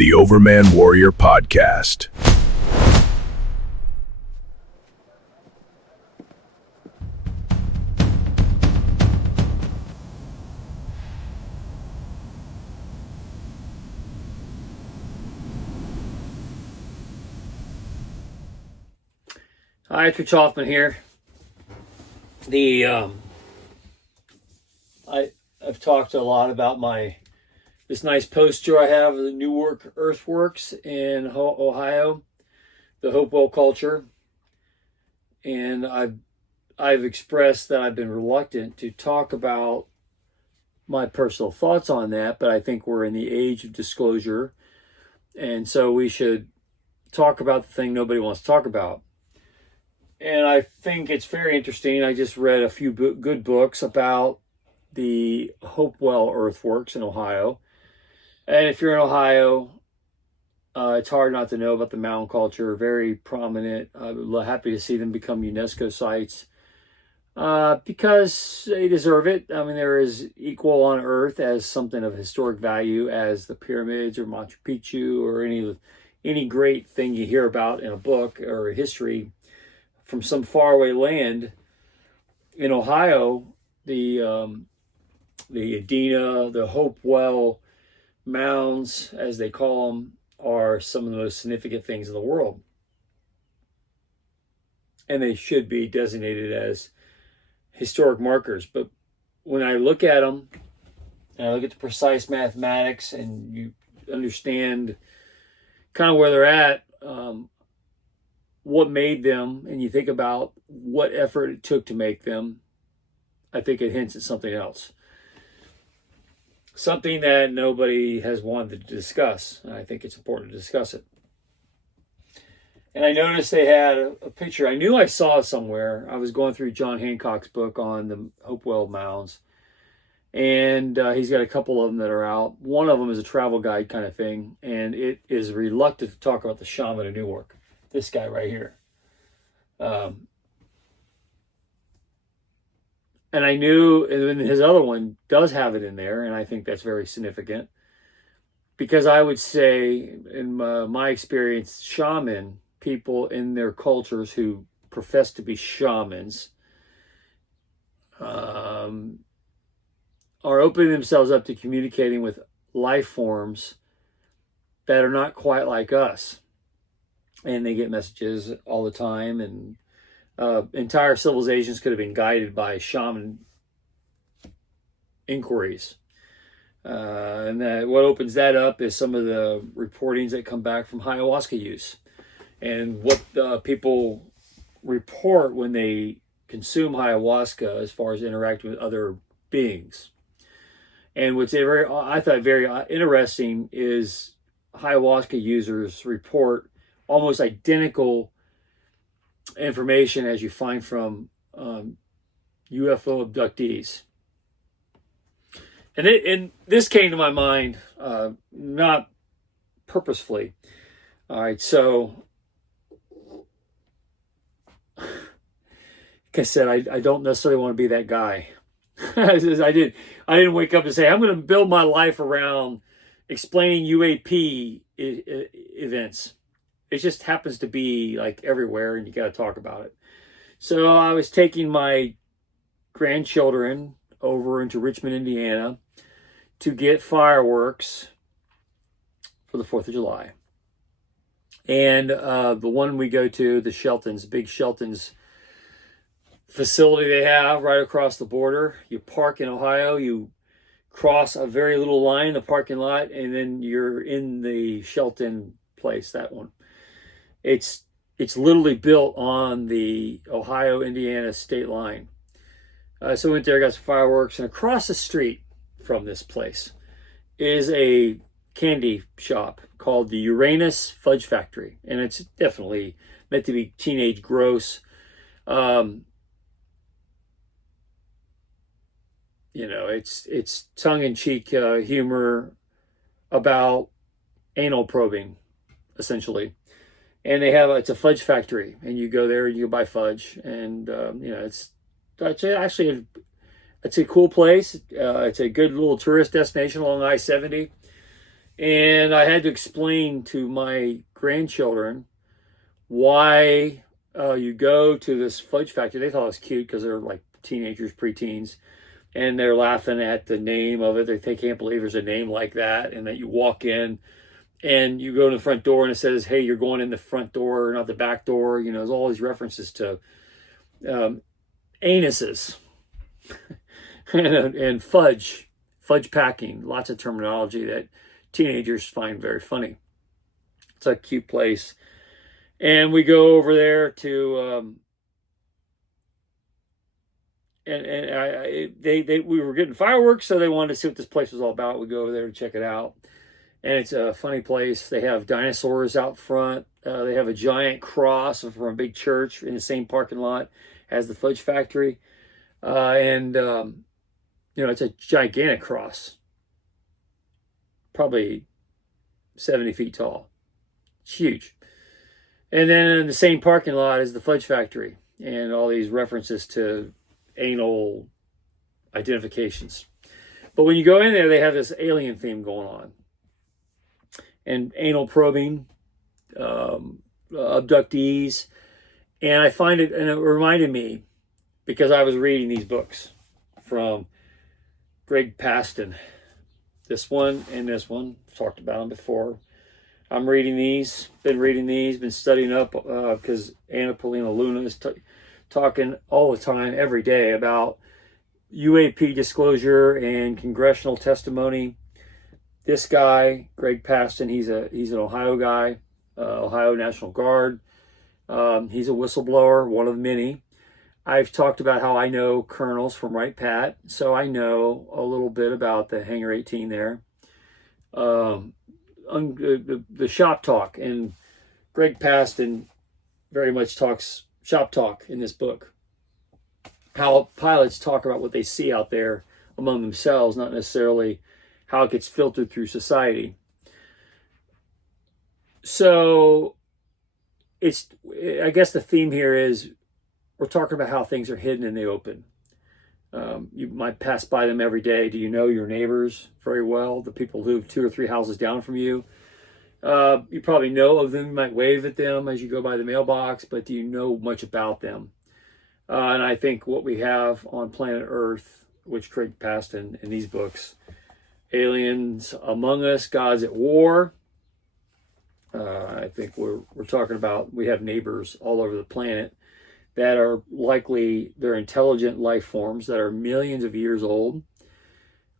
the Overman Warrior Podcast. Hi, it's Rich Hoffman here. I've talked a lot about this nice poster I have of the Newark Earthworks in Ohio, the Hopewell culture, and I've expressed that I've been reluctant to talk about my personal thoughts on that, but I think we're in the age of disclosure, and so we should talk about the thing nobody wants to talk about. And I think it's very interesting. I just read a few good books about the Hopewell Earthworks in Ohio. And if you're in Ohio, it's hard not to know about the mound culture. Very prominent. I'm happy to see them become UNESCO sites because they deserve it. I mean, they're as equal on Earth as something of historic value as the pyramids or Machu Picchu or any great thing you hear about in a book or a history from some faraway land. In Ohio, the Adena, the Hopewell mounds, as they call them, are some of the most significant things in the world. And they should be designated as historic markers. But when I look at them, and I look at the precise mathematics, and you understand kind of where they're at, what made them, and you think about what effort it took to make them, I think it hints at something else. Something that nobody has wanted to discuss. And I think it's important to discuss it. And I noticed they had a picture. I knew I saw it somewhere. I was going through John Hancock's book on the Hopewell mounds. And he's got a couple of them that are out. One of them is a travel guide kind of thing. And it is reluctant to talk about the shaman of Newark. This guy right here. And I knew, and his other one does have it in there, and I think that's very significant. Because I would say, in my experience, shaman, people in their cultures who profess to be shamans, are opening themselves up to communicating with life forms that are not quite like us. And they get messages all the time, and entire civilizations could have been guided by shaman inquiries. And what opens that up is some of the reportings that come back from ayahuasca use, and what people report when they consume ayahuasca as far as interacting with other beings. And what's I thought very interesting is ayahuasca users report almost identical information as you find from UFO abductees. And this came to my mind, not purposefully. All right, so like I said, I don't necessarily want to be that guy. I didn't wake up and say, I'm going to build my life around explaining UAP events. It just happens to be like everywhere, and you got to talk about it. So I was taking my grandchildren over into Richmond, Indiana, to get fireworks for the 4th of July. And the one we go to, the Sheltons, big Sheltons facility they have right across the border. You park in Ohio, you cross a very little line in the parking lot, and then you're in the Shelton place, that one. It's literally built on the Ohio-Indiana state line. So we went there, got some fireworks, and across the street from this place is a candy shop called the Uranus Fudge Factory. And it's definitely meant to be teenage gross. It's tongue-in-cheek humor about anal probing, essentially. And it's a fudge factory, and you go there and you buy fudge, and it's actually it's a cool place. It's a good little tourist destination along I-70, And I had to explain to my grandchildren why you go to this fudge factory. They thought it was cute because they're like teenagers, preteens, and they're laughing at the name of it. They can't believe there's a name like that, and that you walk in and you go to the front door and it says, "Hey, you're going in the front door, not the back door." You know, there's all these references to anuses and fudge packing. Lots of terminology that teenagers find very funny. It's a cute place. And we go over there to, we were getting fireworks, so they wanted to see what this place was all about. We go over there to check it out, and it's a funny place. They have dinosaurs out front. They have a giant cross from a big church in the same parking lot as the fudge factory, and it's a gigantic cross, probably 70 feet tall. It's huge. And then in the same parking lot is the fudge factory and all these references to anal identifications. But when you go in there, they have this alien theme going on. And anal probing, abductees. And I find it, and it reminded me, because I was reading these books from Greg Pasden. This one and this one, I've talked about them before. I'm reading these, been studying up because Anna Paulina Luna is talking all the time, every day, about UAP disclosure and congressional testimony. This guy, Greg Pasden, he's an Ohio guy, Ohio National Guard. He's a whistleblower, one of many. I've talked about how I know colonels from Wright Pat, so I know a little bit about the Hangar 18 there. The shop talk, and Greg Pasden very much talks shop talk in this book. How pilots talk about what they see out there among themselves, not necessarily how it gets filtered through society. So I guess the theme here is we're talking about how things are hidden in the open. You might pass by them every day. Do you know your neighbors very well? The people who live 2 or 3 houses down from you. You probably know of them. You might wave at them as you go by the mailbox, but do you know much about them? And I think what we have on planet Earth, which Craig Pasden in these books, aliens among us, gods at war. I think we're talking about, we have neighbors all over the planet that are likely, they're intelligent life forms that are millions of years old.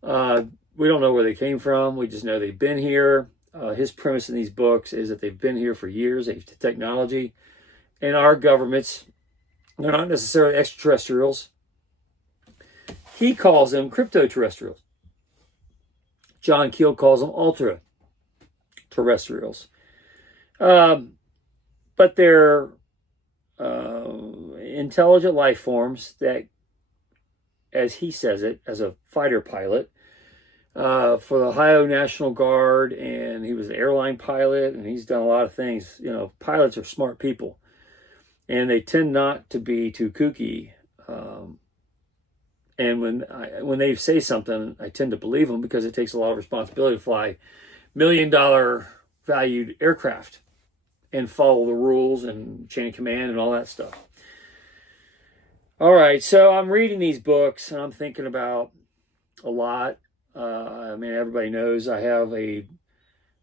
We don't know where they came from. We just know they've been here. His premise in these books is that they've been here for years. They've technology. And our governments, they're not necessarily extraterrestrials. He calls them crypto-terrestrials. John Keel calls them ultra-terrestrials. But they're intelligent life forms that, as he says it, as a fighter pilot for the Ohio National Guard, and he was an airline pilot, and he's done a lot of things. You know, pilots are smart people, and they tend not to be too kooky. And when they say something, I tend to believe them, because it takes a lot of responsibility to fly $1 million valued aircraft and follow the rules and chain of command and all that stuff. All right, so I'm reading these books and I'm thinking about a lot. I mean, everybody knows I have a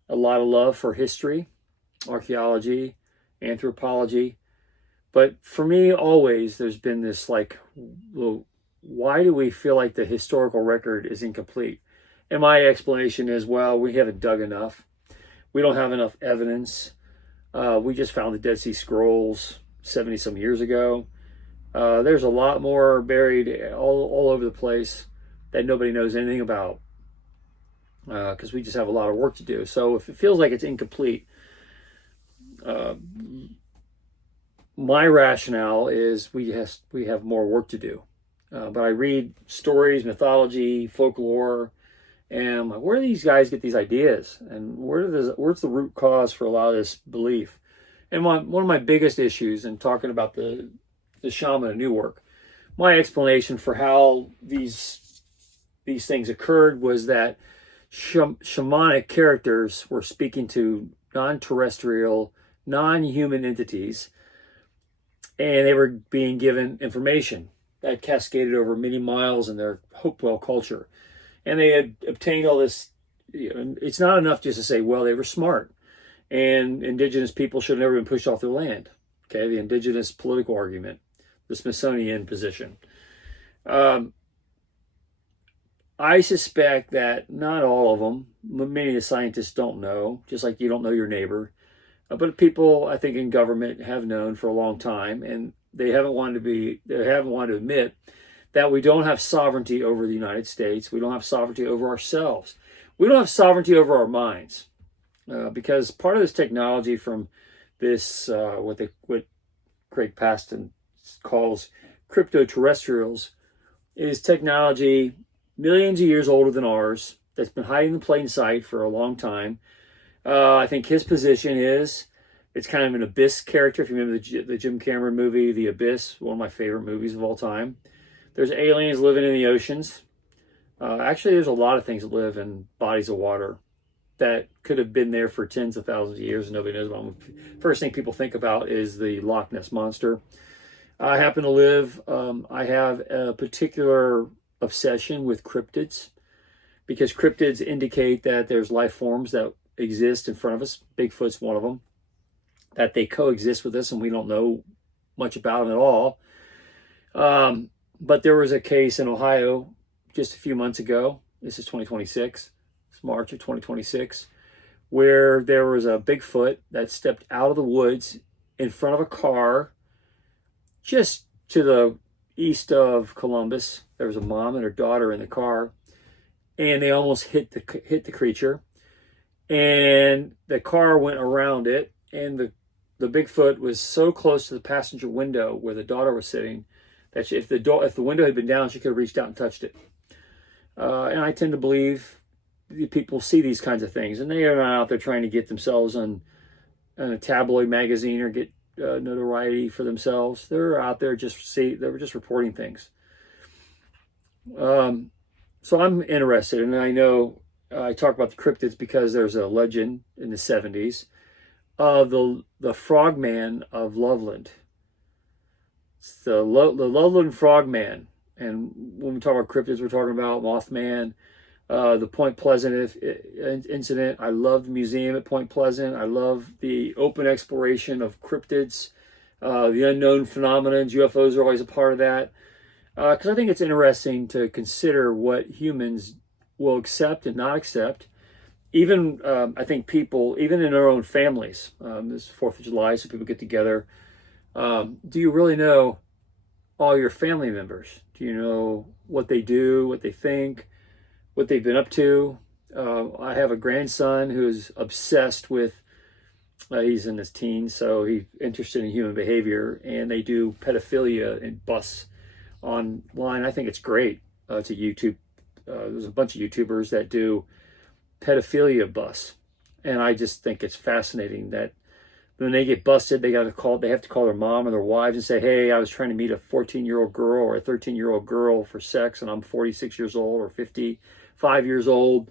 lot of love for history, archaeology, anthropology. But for me, always, there's been this like, well, why do we feel like the historical record is incomplete? And my explanation is, well, we haven't dug enough. We don't have enough evidence. We just found the Dead Sea Scrolls 70 some years ago. There's a lot more buried all over the place that nobody knows anything about, because we just have a lot of work to do. So if it feels like it's incomplete, my rationale is we have more work to do. But I read stories, mythology, folklore, and I'm like, where do these guys get these ideas? And where's the root cause for a lot of this belief? And one of my biggest issues in talking about the shaman of Newark, my explanation for how these things occurred was that shamanic characters were speaking to non-terrestrial, non-human entities, and they were being given information that cascaded over many miles in their Hopewell culture. And they had obtained all this. It's not enough just to say, well, they were smart, and indigenous people should have never been pushed off their land. Okay, the indigenous political argument, the Smithsonian position. I suspect that not all of them, many of the scientists don't know, just like you don't know your neighbor. But people, I think, in government have known for a long time, and they haven't wanted to admit that we don't have sovereignty over the United States. We don't have sovereignty over ourselves. We don't have sovereignty over our minds, because part of this technology from this, what Craig Pasden calls crypto-terrestrials, is technology millions of years older than ours that's been hiding in plain sight for a long time. I think his position is it's kind of an Abyss character. If you remember the Jim Cameron movie, The Abyss, one of my favorite movies of all time. There's aliens living in the oceans. Actually, there's a lot of things that live in bodies of water that could have been there for tens of thousands of years and nobody knows about them. First thing people think about is the Loch Ness Monster. I happen to live, I have a particular obsession with cryptids, because cryptids indicate that there's life forms that exist in front of us. Bigfoot's one of them, that they coexist with us and we don't know much about them at all. But there was a case in Ohio just a few months ago. This is 2026. It's March of 2026, where there was a Bigfoot that stepped out of the woods in front of a car just to the east of Columbus. There was a mom and her daughter in the car, and they almost hit the creature. And the car went around it, and the Bigfoot was so close to the passenger window where the daughter was sitting that if the window had been down, she could have reached out and touched it. And I tend to believe people see these kinds of things, and they are not out there trying to get themselves on a tabloid magazine or get notoriety for themselves. They're out there they were just reporting things. So I'm interested, and I know I talk about the cryptids because there's a legend in the 70s of the frogman of Loveland. It's the Loveland frogman. And when we talk about cryptids, we're talking about Mothman, the Point Pleasant incident. I love the museum at Point Pleasant. I love the open exploration of cryptids, the unknown phenomena. UFOs are always a part of that. Because I think it's interesting to consider what humans will accept and not accept. Even, I think people, even in their own families, this 4th of July, so people get together. Do you really know all your family members? Do you know what they do, what they think, what they've been up to? I have a grandson who's obsessed with, he's in his teens, so he's interested in human behavior, and they do pedophilia and busts online. I think it's great. It's a YouTube. There's a bunch of YouTubers that do pedophilia busts, and I just think it's fascinating that when they get busted, they have to call their mom or their wives and say, hey, I was trying to meet a 14-year-old girl or a 13-year-old girl for sex, and I'm 46 years old or 55 years old.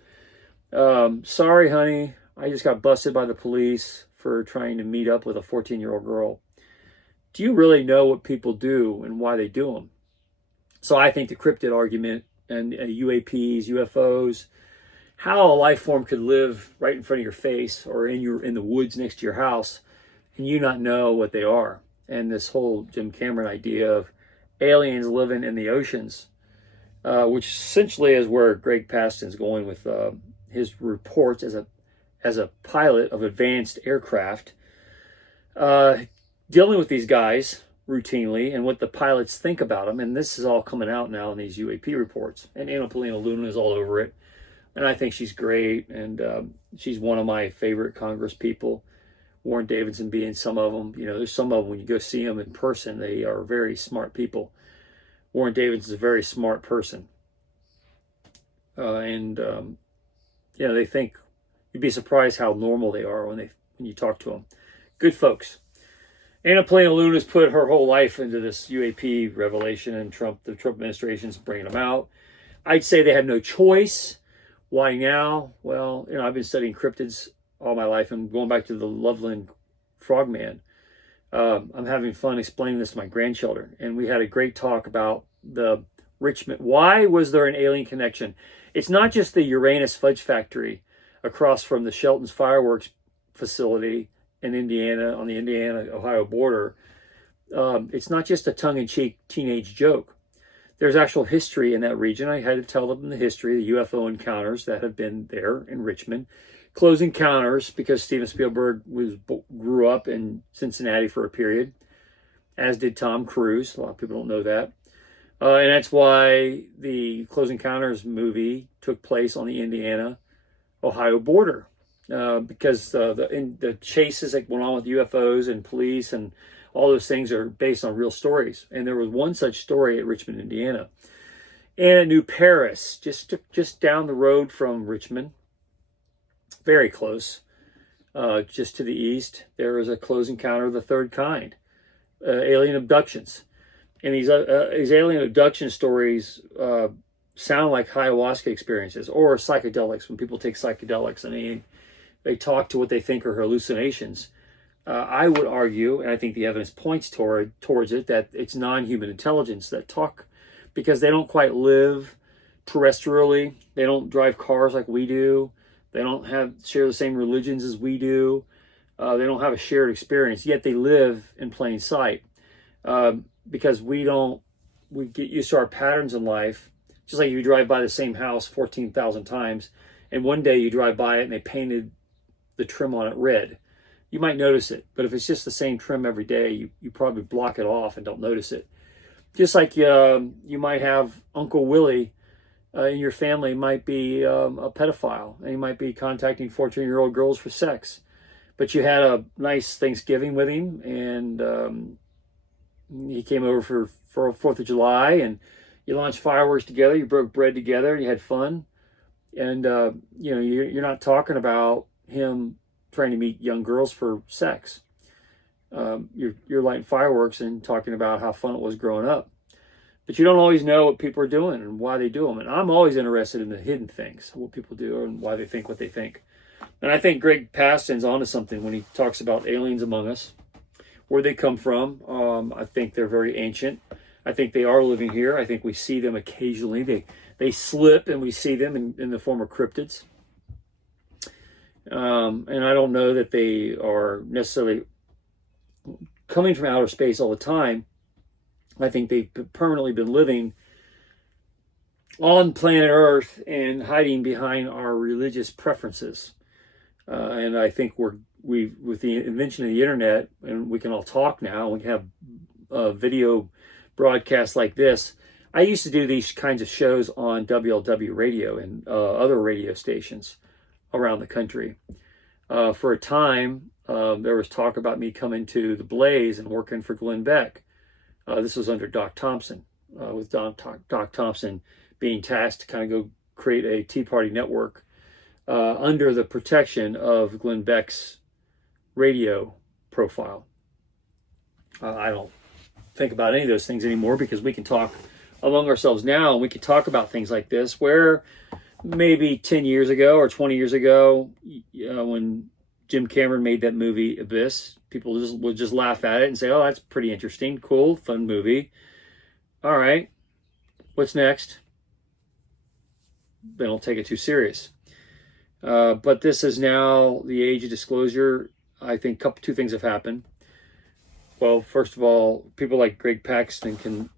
Sorry, honey, I just got busted by the police for trying to meet up with a 14-year-old girl. Do you really know what people do and why they do them? So I think the cryptid argument and UAPs, UFOs, how a life form could live right in front of your face or in the woods next to your house and you not know what they are. And this whole Jim Cameron idea of aliens living in the oceans, which essentially is where Greg Pasden's going with his reports as a pilot of advanced aircraft, dealing with these guys routinely and what the pilots think about them. And this is all coming out now in these UAP reports. And Anna Polina Luna is all over it. And I think she's great. And she's one of my favorite Congress people. Warren Davidson being some of them. You know, there's some of them, when you go see them in person, they are very smart people. Warren Davidson is a very smart person. You know, they think, you'd be surprised how normal they are when you talk to them. Good folks. Anna Polina Luna's put her whole life into this UAP revelation, and the Trump administration's bringing them out. I'd say they have no choice. Why now? Well, I've been studying cryptids all my life and going back to the Loveland Frogman. I'm having fun explaining this to my grandchildren. And we had a great talk about the Richmond. Why was there an alien connection? It's not just the Uranus Fudge Factory across from the Shelton's fireworks facility in Indiana, on the Indiana-Ohio border. It's not just a tongue-in-cheek teenage joke. There's actual history in that region. I had to tell them the history, the UFO encounters that have been there in Richmond. Close encounters, because Steven Spielberg grew up in Cincinnati for a period, as did Tom Cruise. A lot of people don't know that. And that's why the Close Encounters movie took place on the Indiana-Ohio border. Because the chases that went on with UFOs and police and all those things are based on real stories. And there was one such story at Richmond, Indiana. And at New Paris, just down the road from Richmond, very close, just to the east, there is a close encounter of the third kind, alien abductions. And these alien abduction stories sound like ayahuasca experiences or psychedelics, when people take psychedelics and they talk to what they think are hallucinations. I would argue, and I think the evidence points towards it, that it's non-human intelligence that talk, because they don't quite live terrestrially. They don't drive cars like we do. They don't share the same religions as we do. They don't have a shared experience, yet they live in plain sight. Because we get used to our patterns in life. Just like you drive by the same house 14,000 times, and one day you drive by it and they painted the trim on it red. You might notice it, but if it's just the same trim every day, you probably block it off and don't notice it. Just like you might have Uncle Willie in your family might be a pedophile, and he might be contacting 14-year-old girls for sex. But you had a nice Thanksgiving with him, and he came over for 4th of July, and you launched fireworks together, you broke bread together, and you had fun. And you're not talking about him trying to meet young girls for sex. You're lighting fireworks and talking about how fun it was growing up. But you don't always know what people are doing and why they do them. And I'm always interested in the hidden things, what people do and why they think what they think. And I think Greg Pasden's onto something when he talks about aliens among us, where they come from. I think they're very ancient. I think they are living here. I think we see them occasionally. They slip and we see them in the form of cryptids. And I don't know that they are necessarily coming from outer space all the time. I think they've permanently been living on planet Earth and hiding behind our religious preferences. And I think with the invention of the internet, and we can all talk now, we can have video broadcasts like this. I used to do these kinds of shows on WLW radio and other radio stations around the country. For a time, there was talk about me coming to the Blaze and working for Glenn Beck. This was under Doc Thompson, with Doc Thompson being tasked to kind of go create a Tea Party network under the protection of Glenn Beck's radio profile. I don't think about any of those things anymore, because we can talk among ourselves now, and we can talk about things like this, where maybe 10 years ago or 20 years ago, when Jim Cameron made that movie Abyss, people would just laugh at it and say, oh, that's pretty interesting, cool, fun movie. All right, what's next? They don't take it too serious. But this is now the age of disclosure. I think two things have happened. Well, first of all, people like Greg Paxton can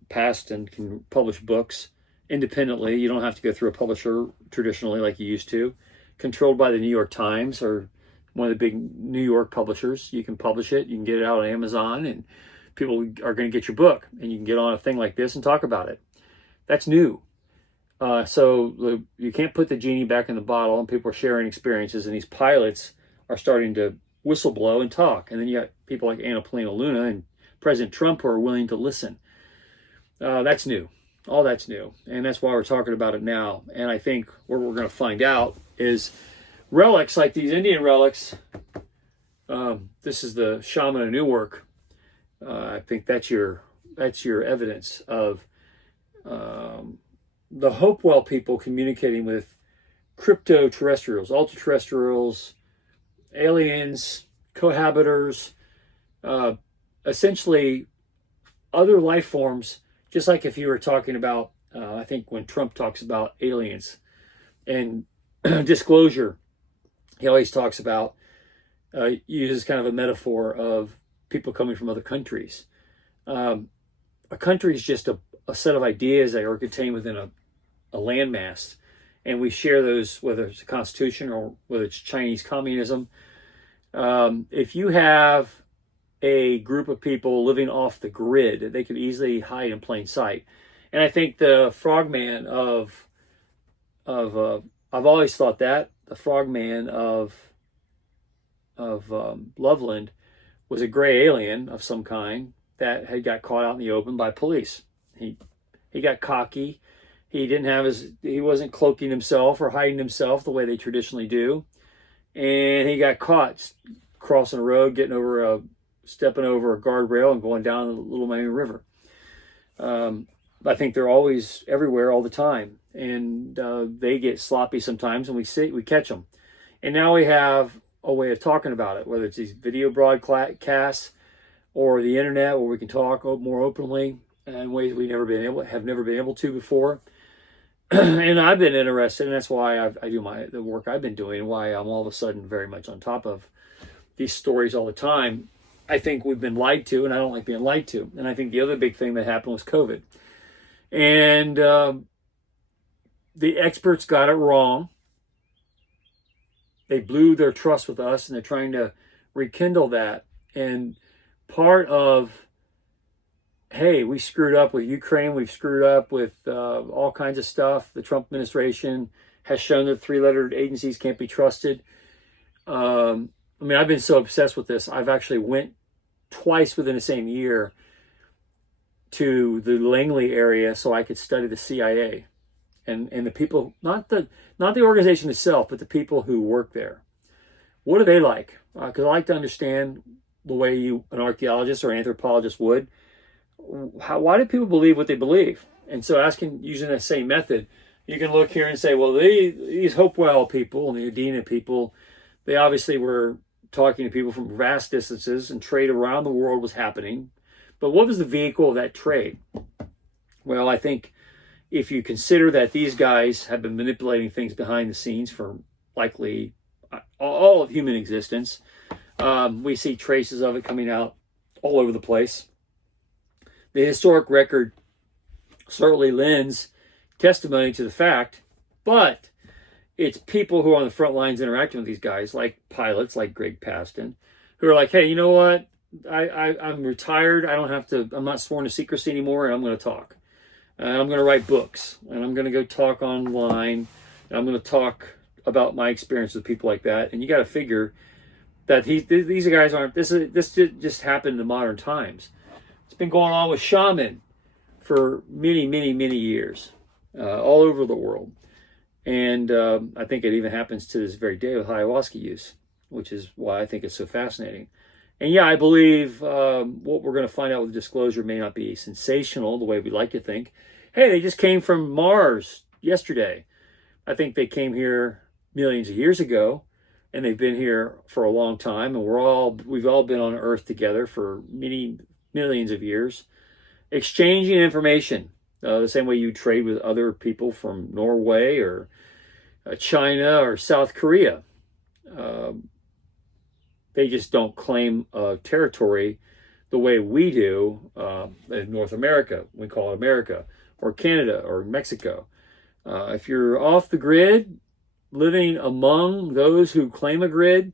publish books independently. You don't have to go through a publisher traditionally like you used to. Controlled by the New York Times or one of the big New York publishers. You can publish it. You can get it out on Amazon, and people are going to get your book, and you can get on a thing like this and talk about it. That's new. So you can't put the genie back in the bottle, and people are sharing experiences, and these pilots are starting to whistleblow and talk. And then you got people like Anna Polina Luna and President Trump who are willing to listen. That's new. All that's new. And that's why we're talking about it now. And I think what we're going to find out is relics like these Indian relics. This is the shaman of Newark. I think that's your evidence of the Hopewell people communicating with crypto-terrestrials, ultra-terrestrials, aliens, cohabitors, essentially other life forms, just like if you were talking about, I think when Trump talks about aliens and disclosure, he always talks about, uses kind of a metaphor of people coming from other countries. A country is just a set of ideas that are contained within a landmass, and we share those, whether it's the Constitution or whether it's Chinese communism. If you have a group of people living off the grid, they could easily hide in plain sight. And I think the frogman I've always thought that the frogman of Loveland was a gray alien of some kind that had got caught out in the open by police. He got cocky. He wasn't cloaking himself or hiding himself the way they traditionally do. And he got caught crossing a road, stepping over a guardrail and going down the Little Miami River. I think they're always everywhere all the time. And they get sloppy sometimes, and we catch them. And now we have a way of talking about it, whether it's these video broadcasts or the internet, where we can talk more openly in ways we have never been able to before. And I've been interested, and that's why I do the work I've been doing, why I'm all of a sudden very much on top of these stories all the time. I think we've been lied to, and I don't like being lied to. And I think the other big thing that happened was COVID. And the experts got it wrong. They blew their trust with us, and they're trying to rekindle that. And part of, hey, we screwed up with Ukraine. We've screwed up with all kinds of stuff. The Trump administration has shown that three-lettered agencies can't be trusted. I mean, I've been so obsessed with this. I've actually went twice within the same year to the Langley area so I could study the CIA and the people, not the organization itself, but the people who work there. What are they like? Because I like to understand the way an archaeologist or anthropologist would. Why do people believe what they believe? And so using that same method, you can look here and say, well, these Hopewell people and the Adena people, they obviously were talking to people from vast distances, and trade around the world was happening. But what was the vehicle of that trade? Well, I think if you consider that these guys have been manipulating things behind the scenes for likely all of human existence, we see traces of it coming out all over the place. The historic record certainly lends testimony to the fact, but it's people who are on the front lines interacting with these guys, like pilots, like Greg Pasden, who are like, hey, you know what? I'm retired. I'm not sworn to secrecy anymore, and I'm going to talk. And I'm going to write books, and I'm going to go talk online, and I'm going to talk about my experience with people like that. And you got to figure that these guys aren't, this just happened in the modern times. It's been going on with shaman for many, many, many years, all over the world. And I think it even happens to this very day with ayahuasca use, which is why I think it's so fascinating. And yeah, I believe what we're going to find out with disclosure may not be sensational the way we like to think. Hey, they just came from Mars yesterday. I think they came here millions of years ago, and they've been here for a long time. And we've all been on Earth together for many millions of years, exchanging information the same way you trade with other people from Norway or China or South Korea. They just don't claim territory the way we do in North America. We call it America, or Canada, or Mexico. If you're off the grid, living among those who claim a grid,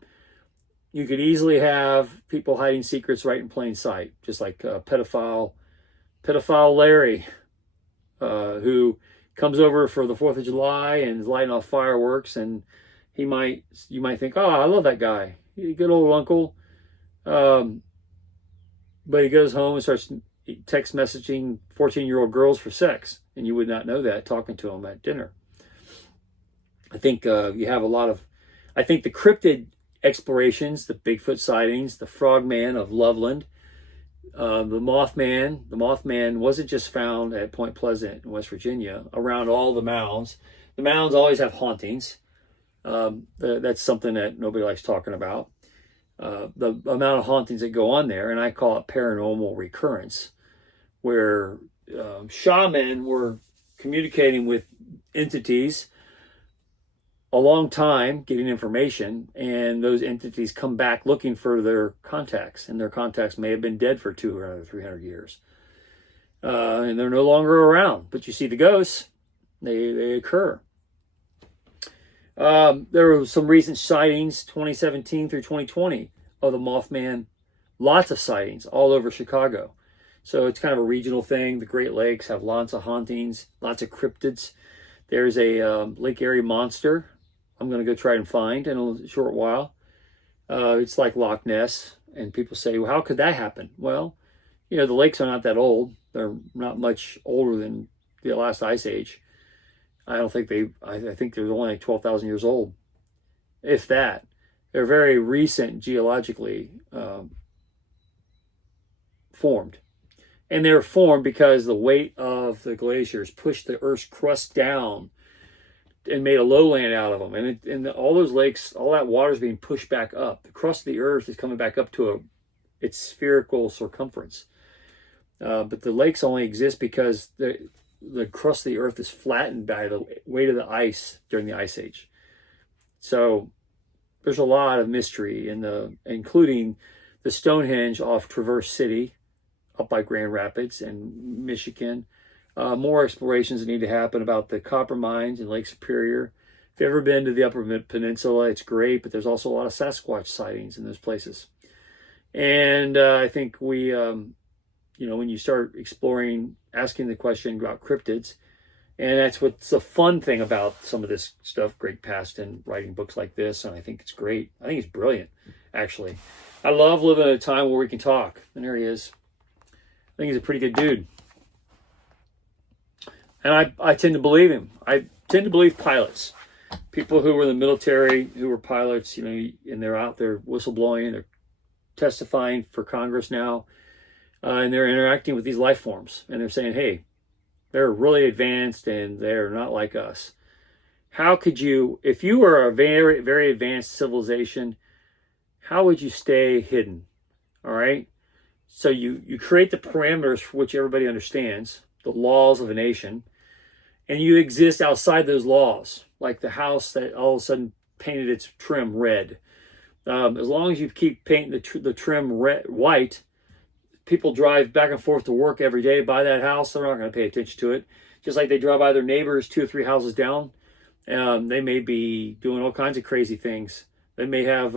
you could easily have people hiding secrets right in plain sight, just like pedophile Larry, who comes over for the 4th of July and is lighting off fireworks, and you might think, oh, I love that guy. Good old uncle. But he goes home and starts text messaging 14-year-old girls for sex, and you would not know that talking to him at dinner. I think you have I think the cryptid explorations, the Bigfoot sightings, the frogman of Loveland, the Mothman wasn't just found at Point Pleasant in West Virginia, around all the mounds. The mounds always have hauntings. That's something that nobody likes talking about. The amount of hauntings that go on there, and I call it paranormal recurrence, where shaman were communicating with entities a long time, getting information, and those entities come back looking for their contacts, and their contacts may have been dead for 200 or 300 years. And they're no longer around, but you see the ghosts, they occur. There were some recent sightings, 2017 through 2020, of the Mothman. Lots of sightings all over Chicago. So it's kind of a regional thing. The Great Lakes have lots of hauntings, lots of cryptids. There's a Lake Erie monster I'm going to go try and find in a short while. It's like Loch Ness, and people say, well, how could that happen? Well, the lakes are not that old. They're not much older than the last ice age. I think they're only like 12,000 years old, if that. They're very recent geologically formed. And they're formed because the weight of the glaciers pushed the Earth's crust down and made a lowland out of them. And all those lakes, all that water is being pushed back up. The crust of the Earth is coming back up to its spherical circumference. But the lakes only exist because the crust of the Earth is flattened by the weight of the ice during the Ice Age. So there's a lot of mystery including the Stonehenge off Traverse City, up by Grand Rapids and Michigan. More explorations that need to happen about the copper mines in Lake Superior. If you've ever been to the Upper Peninsula, it's great, but there's also a lot of Sasquatch sightings in those places. And I think we, when you start exploring, asking the question about cryptids, and that's what's the fun thing about some of this stuff, Greg Pasden writing books like this, and I think it's great. I think it's brilliant, actually. I love living at a time where we can talk, and there he is. I think he's a pretty good dude. And I tend to believe him. I tend to believe pilots. People who were in the military, who were pilots, and they're out there whistleblowing, they're testifying for Congress now, and they're interacting with these life forms. And they're saying, hey, they're really advanced and they're not like us. How could you, if you were a very, very advanced civilization, how would you stay hidden? All right? So you create the parameters for which everybody understands, the laws of a nation, and you exist outside those laws, like the house that all of a sudden painted its trim red. As long as you keep painting the trim red, white, people drive back and forth to work every day by that house. They're not going to pay attention to it. Just like they drive by their neighbors 2 or 3 houses down. They may be doing all kinds of crazy things. They may have,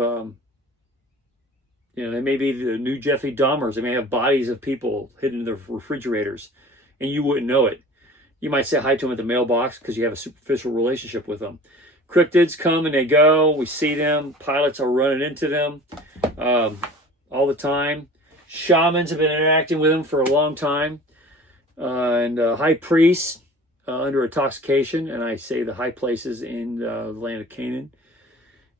they may be the new Jeffrey Dahmers. They may have bodies of people hidden in their refrigerators, and you wouldn't know it. You might say hi to them at the mailbox because you have a superficial relationship with them. Cryptids come and they go. We see them. Pilots are running into them all the time. Shamans have been interacting with them for a long time. And high priests under intoxication, and I say the high places in the land of Canaan,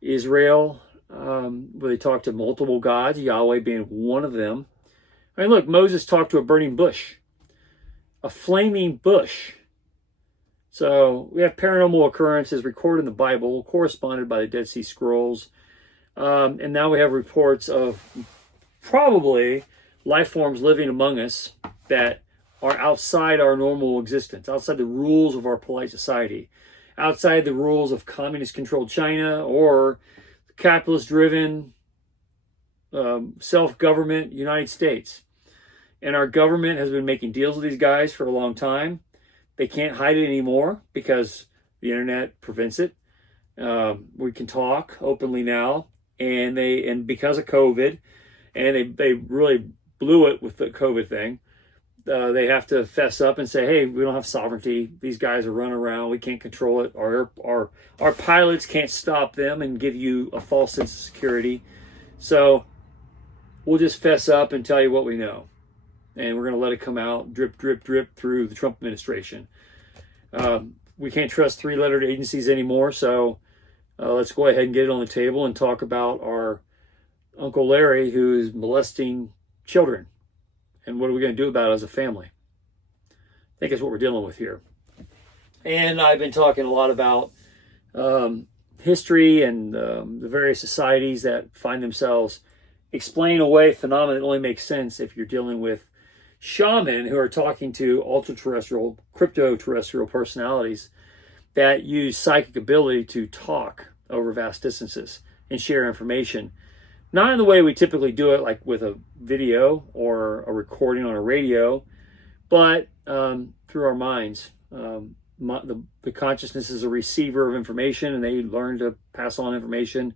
Israel, where they talk to multiple gods, Yahweh being one of them. I mean, look, Moses talked to a burning bush. A flaming bush. So we have paranormal occurrences recorded in the Bible, corresponded by the Dead Sea Scrolls. And now we have reports of probably life forms living among us that are outside our normal existence, outside the rules of our polite society, outside the rules of communist-controlled China or capitalist-driven self-government United States. And our government has been making deals with these guys for a long time. They can't hide it anymore because the internet prevents it. We can talk openly now, and because of COVID, and they really blew it with the COVID thing. They have to fess up and say, "Hey, we don't have sovereignty. These guys are running around. We can't control it. Our pilots can't stop them and give you a false sense of security. So we'll just fess up and tell you what we know." And we're going to let it come out, drip, drip, drip through the Trump administration. We can't trust 3-lettered agencies anymore, so let's go ahead and get it on the table and talk about our Uncle Larry who is molesting children. And what are we going to do about it as a family? I think that's what we're dealing with here. And I've been talking a lot about history and the various societies that find themselves explaining away phenomena that only makes sense if you're dealing with shaman who are talking to ultra-terrestrial, crypto-terrestrial personalities that use psychic ability to talk over vast distances and share information. Not in the way we typically do it, like with a video or a recording on a radio, but through our minds. The consciousness is a receiver of information, and they learn to pass on information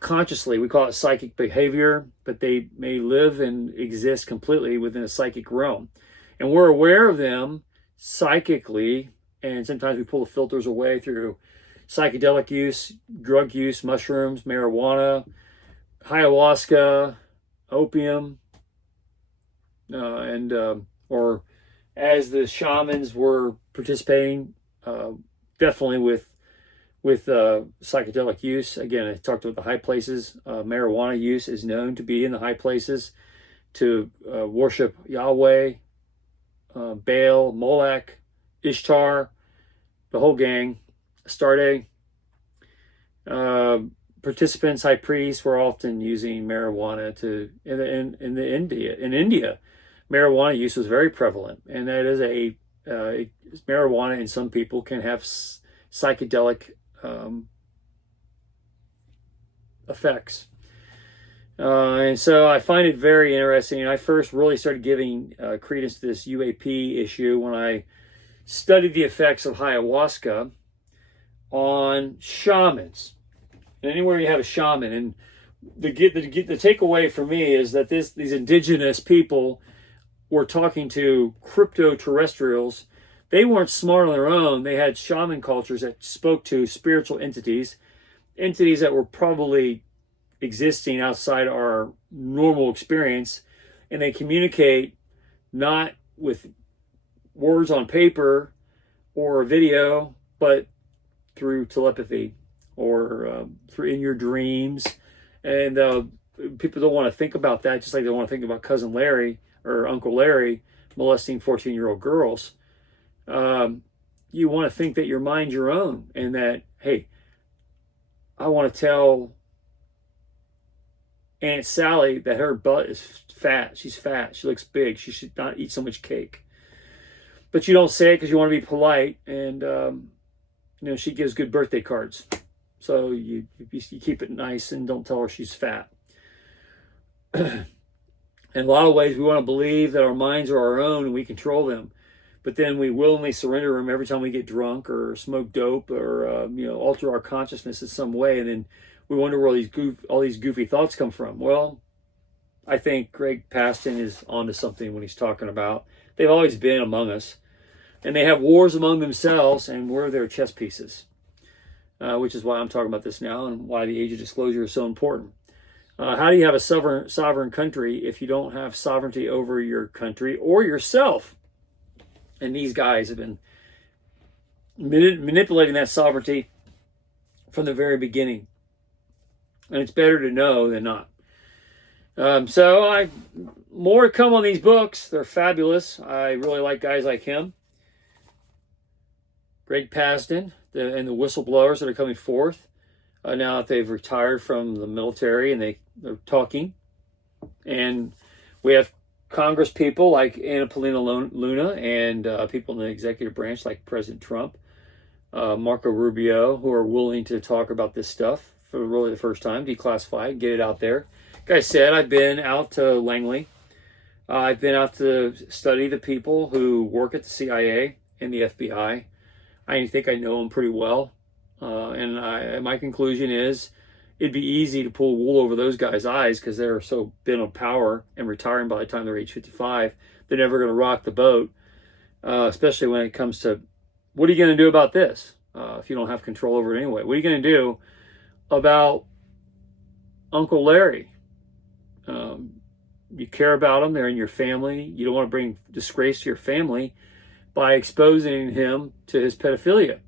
consciously. We call it psychic behavior, but they may live and exist completely within a psychic realm. And we're aware of them psychically, and sometimes we pull the filters away through psychedelic use, drug use, mushrooms, marijuana, ayahuasca, opium, or as the shamans were participating, definitely with psychedelic use. Again, I talked about the high places. Marijuana use is known to be in the high places to worship Yahweh, Baal, Molech, Ishtar, the whole gang, Astarte. Participants, high priests, were often using marijuana in India. Marijuana use was very prevalent, and that is marijuana in some people can have psychedelic effects. And so I find it very interesting. I first really started giving credence to this UAP issue when I studied the effects of ayahuasca on shamans. And anywhere you have a shaman, and the takeaway for me is that these indigenous people were talking to crypto-terrestrials. They weren't smart on their own. They had shaman cultures that spoke to spiritual entities that were probably existing outside our normal experience, and they communicate not with words on paper or a video, but through telepathy or through in your dreams. And people don't want to think about that, just like they want to think about Cousin Larry or Uncle Larry molesting 14-year-old girls. You want to think that your mind's your own, and that, hey, I want to tell Aunt Sally that her butt is fat. She's fat. She looks big. She should not eat so much cake. But you don't say it because you want to be polite, and she gives good birthday cards. So you keep it nice and don't tell her she's fat. In a lot of ways, we want to believe that our minds are our own and we control them. But then we willingly surrender them every time we get drunk or smoke dope or alter our consciousness in some way, and then we wonder where all these goofy thoughts come from. Well, I think Greg Pasden is onto something when he's talking about they've always been among us, and they have wars among themselves, and we're their chess pieces, which is why I'm talking about this now and why the age of disclosure is so important. How do you have a sovereign country if you don't have sovereignty over your country or yourself? And these guys have been manipulating that sovereignty from the very beginning. And it's better to know than not. So more to come on these books. They're fabulous. I really like guys like him. Greg Pasden and the whistleblowers that are coming forth now that they've retired from the military, and they're talking. And we have Congress people like Anna Paulina Luna and people in the executive branch like President Trump, Marco Rubio, who are willing to talk about this stuff for really the first time, declassify, get it out there. Like I said, I've been out to Langley. I've been out to study the people who work at the CIA and the FBI. I think I know them pretty well. And my conclusion is it'd be easy to pull wool over those guys' eyes because they're so bent on power and retiring by the time they're age 55. They're never going to rock the boat, especially when it comes to what are you going to do about this if you don't have control over it anyway? What are you going to do about Uncle Larry? You care about him. They're in your family. You don't want to bring disgrace to your family by exposing him to his pedophilia.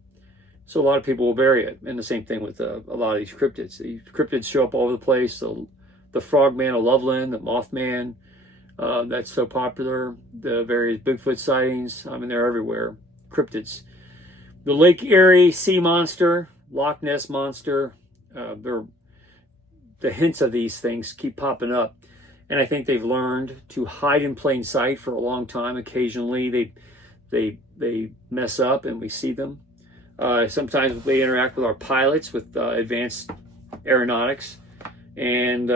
So a lot of people will bury it. And the same thing with a lot of these cryptids. These cryptids show up all over the place. The Frogman of Loveland, the Mothman, that's so popular. The various Bigfoot sightings, they're everywhere. Cryptids. The Lake Erie sea monster, Loch Ness Monster. The hints of these things keep popping up. And I think they've learned to hide in plain sight for a long time. Occasionally they mess up and we see them. Sometimes they interact with our pilots with advanced aeronautics. And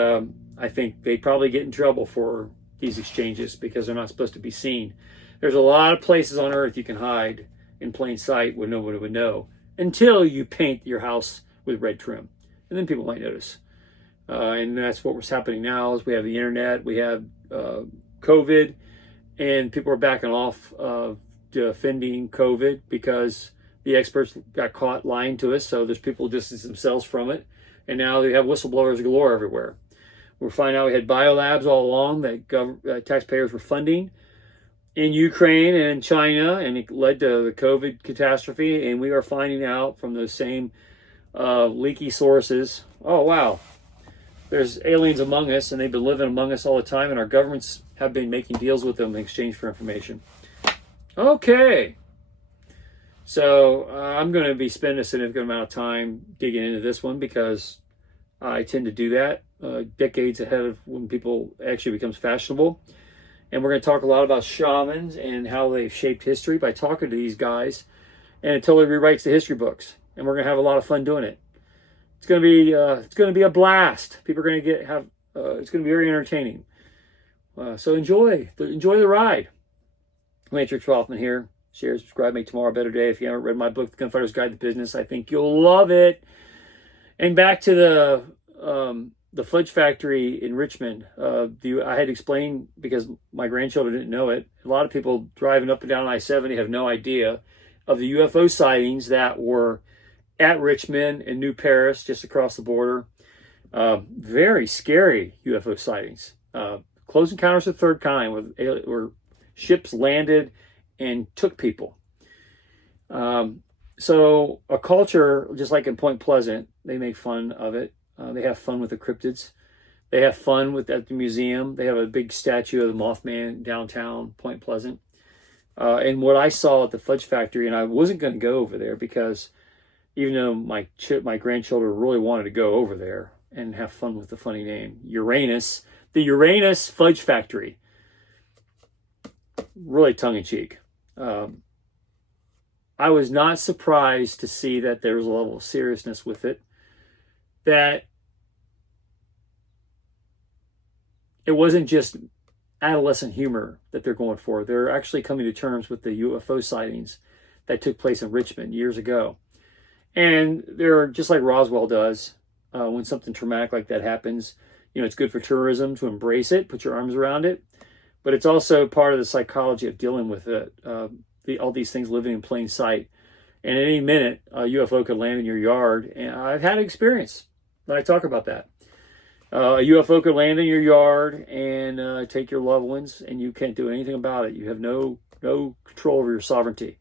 I think they probably get in trouble for these exchanges because they're not supposed to be seen. There's a lot of places on Earth you can hide in plain sight where nobody would know until you paint your house with red trim. And then people might notice. And that's what's happening now is we have the internet, we have COVID, and people are backing off defending COVID because the experts got caught lying to us. So there's people distance themselves from it. And now they have whistleblowers galore everywhere. We're finding out we had biolabs all along that taxpayers were funding in Ukraine and in China, and it led to the COVID catastrophe. And we are finding out from those same leaky sources, oh, wow, there's aliens among us, and they've been living among us all the time, and our governments have been making deals with them in exchange for information. Okay. So I'm going to be spending a significant amount of time digging into this one because I tend to do that decades ahead of when people actually becomes fashionable. And we're going to talk a lot about shamans and how they've shaped history by talking to these guys. And it totally rewrites the history books. And we're going to have a lot of fun doing it. It's going to be a blast. People are going to it's going to be very entertaining. So enjoy the ride. Matrix Rothman here. Share, subscribe, make tomorrow a better day. If you haven't read my book, The Gunfighter's Guide to Business, I think you'll love it. And back to the fudge factory in Richmond. I had explained, because my grandchildren didn't know it, a lot of people driving up and down I-70 have no idea of the UFO sightings that were at Richmond and New Paris, just across the border. Very scary UFO sightings. Close encounters of the third kind, where ships landed and took people. So a culture, just like in Point Pleasant, they make fun of it. They have fun with the cryptids. They have fun at the museum. They have a big statue of the Mothman downtown Point Pleasant. And what I saw at the Fudge Factory, and I wasn't going to go over there because even though my grandchildren really wanted to go over there and have fun with the funny name, Uranus, the Uranus Fudge Factory. Really tongue-in-cheek. I was not surprised to see that there was a level of seriousness with it, that it wasn't just adolescent humor that they're going for. They're actually coming to terms with the UFO sightings that took place in Richmond years ago. And they're just like Roswell does. When something traumatic like that happens, it's good for tourism to embrace it, put your arms around it. But it's also part of the psychology of dealing with it. All these things living in plain sight. And at any minute, a UFO could land in your yard. And I've had experience when I talk about that. A UFO could land in your yard and take your loved ones, and you can't do anything about it. You have no control over your sovereignty.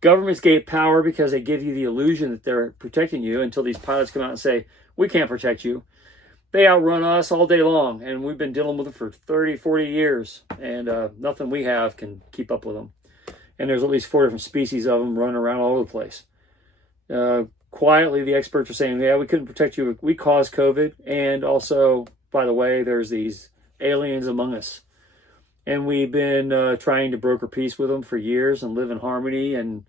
Governments get power because they give you the illusion that they're protecting you until these pilots come out and say, we can't protect you. They outrun us all day long, and we've been dealing with them for 30, 40 years, and nothing we have can keep up with them. And there's at least 4 different species of them running around all over the place. Quietly, the experts are saying, yeah, we couldn't protect you. We caused COVID, and also, by the way, there's these aliens among us. And we've been trying to broker peace with them for years and live in harmony, and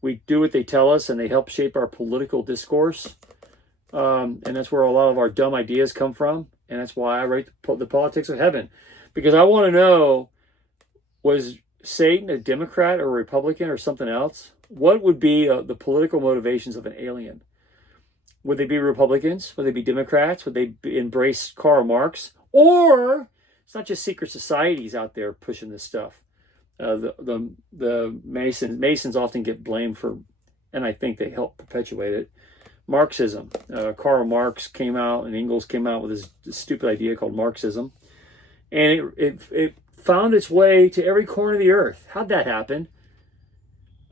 we do what they tell us, and they help shape our political discourse. And that's where a lot of our dumb ideas come from. And that's why I write the Politics of Heaven. Because I want to know, was Satan a Democrat or a Republican or something else? What would be the political motivations of an alien? Would they be Republicans? Would they be Democrats? Would they embrace Karl Marx? Or it's not just secret societies out there pushing this stuff. The Masons often get blamed for, and I think they help perpetuate it, Marxism. Karl Marx came out and Engels came out with this stupid idea called Marxism. And it found its way to every corner of the earth. How'd that happen?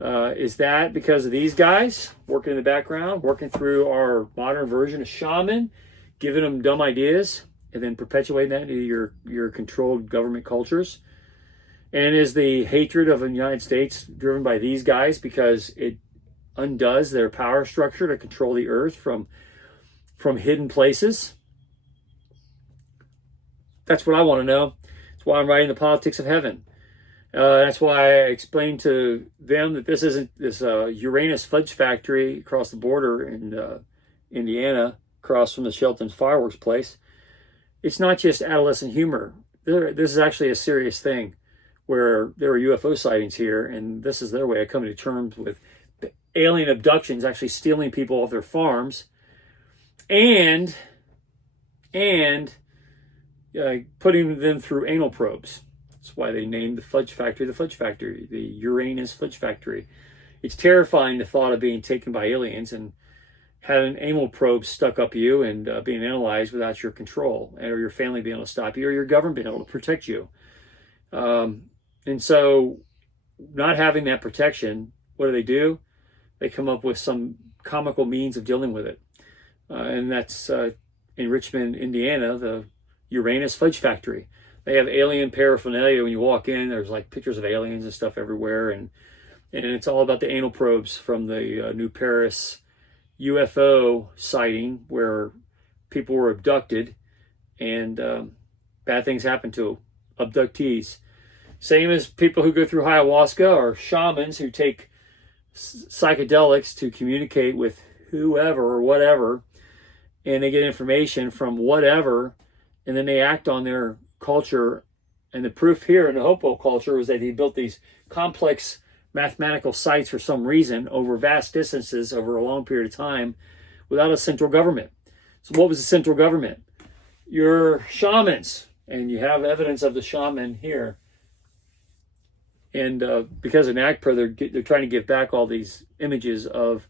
Is that because of these guys working in the background, working through our modern version of shaman, giving them dumb ideas, and then perpetuating that into your controlled government cultures? And is the hatred of the United States driven by these guys because it undoes their power structure to control the earth from hidden places? That's what I want to know. That's why I'm writing The Politics of Heaven. That's why I explained to them that this isn't this Uranus fudge factory across the border in Indiana, across from the Shelton's fireworks place. It's not just adolescent humor. This is actually a serious thing where there are UFO sightings here, and this is their way of coming to terms with alien abductions, actually stealing people off their farms, and putting them through anal probes. That's why they named the fudge factory, the Uranus fudge factory. It's terrifying, the thought of being taken by aliens and having an anal probe stuck up you and being analyzed without your control, or your family being able to stop you, or your government being able to protect you. And so not having that protection, what do? They come up with some comical means of dealing with it. And that's in Richmond, Indiana, the Uranus fudge factory. They have alien paraphernalia. When you walk in, there's like pictures of aliens and stuff everywhere. And it's all about the anal probes from the New Paris UFO sighting, where people were abducted and bad things happen to abductees. Same as people who go through ayahuasca, or shamans who take psychedelics to communicate with whoever or whatever, and they get information from whatever, and then they act on their culture. And the proof here in the Hopo culture was that he built these complex mathematical sites for some reason over vast distances over a long period of time without a central government. So what was the central government? Your shamans, and you have evidence of the shaman here. And because in ACPRA, they're trying to give back all these images of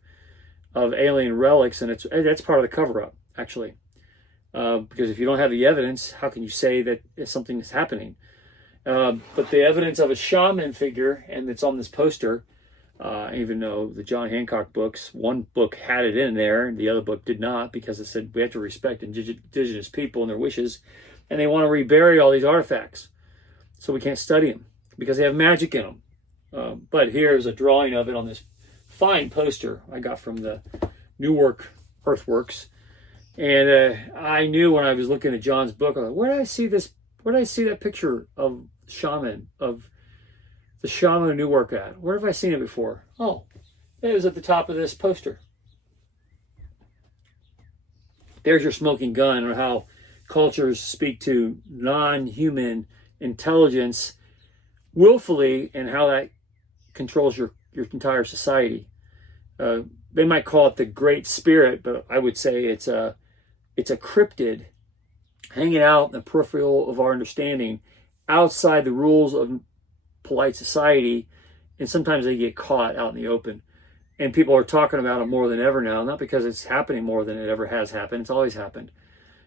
alien relics, and that's part of the cover-up, actually. Because if you don't have the evidence, how can you say that something is happening? But the evidence of a shaman figure, and it's on this poster, even though the John Hancock books, one book had it in there, and the other book did not, because it said we have to respect indigenous people and their wishes, and they want to rebury all these artifacts, so we can't study them, because they have magic in them. But here's a drawing of it on this fine poster I got from the Newark Earthworks. And I knew when I was looking at John's book, I was like, where did I see this? Where did I see that picture of shaman, of the shaman of Newark at? Where have I seen it before? Oh, it was at the top of this poster. There's your smoking gun, or how cultures speak to non-human intelligence willfully, and how that controls your entire society. They might call it the Great Spirit, but I would say it's a cryptid hanging out in the peripheral of our understanding, outside the rules of polite society, and sometimes they get caught out in the open. And people are talking about it more than ever now, not because it's happening more than it ever has happened. It's always happened.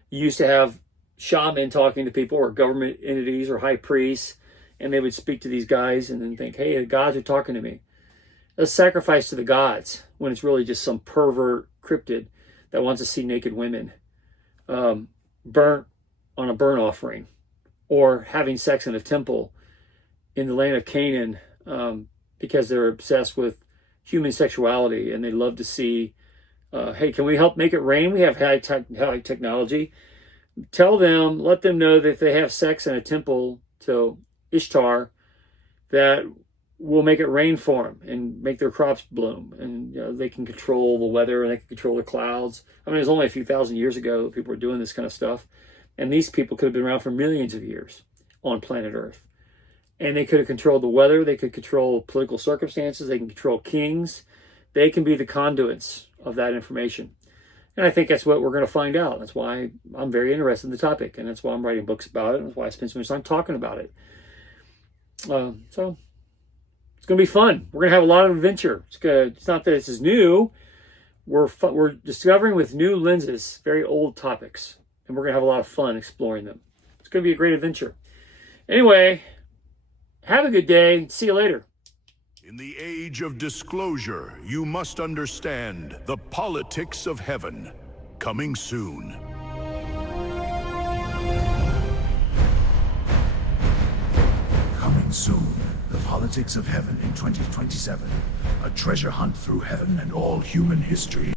You used to have shaman talking to people, or government entities, or high priests, and they would speak to these guys and then think, hey, the gods are talking to me. Let's sacrifice to the gods, when it's really just some pervert cryptid that wants to see naked women burnt on a burnt offering, or having sex in a temple in the land of Canaan, because they're obsessed with human sexuality, and they love to see, hey, can we help make it rain? We have high technology. Tell them, let them know that if they have sex in a temple to Ishtar, that will make it rain for them and make their crops bloom, and they can control the weather, and they can control the clouds. I mean, it was only a few thousand years ago that people were doing this kind of stuff, and these people could have been around for millions of years on planet Earth, and they could have controlled the weather. They could control political circumstances. They can control kings. They can be the conduits of that information, and I think that's what we're going to find out. That's why I'm very interested in the topic, and that's why I'm writing books about it, and that's why I spend so much time talking about it. So it's going to be fun. We're going to have a lot of adventure. It's not that this is new. We're discovering with new lenses very old topics, and we're going to have a lot of fun exploring them. It's going to be a great adventure. Anyway, have a good day. See you later. In the age of disclosure, you must understand the politics of heaven. Coming soon. Coming soon. The Politics of Heaven in 2027. A treasure hunt through heaven and all human history.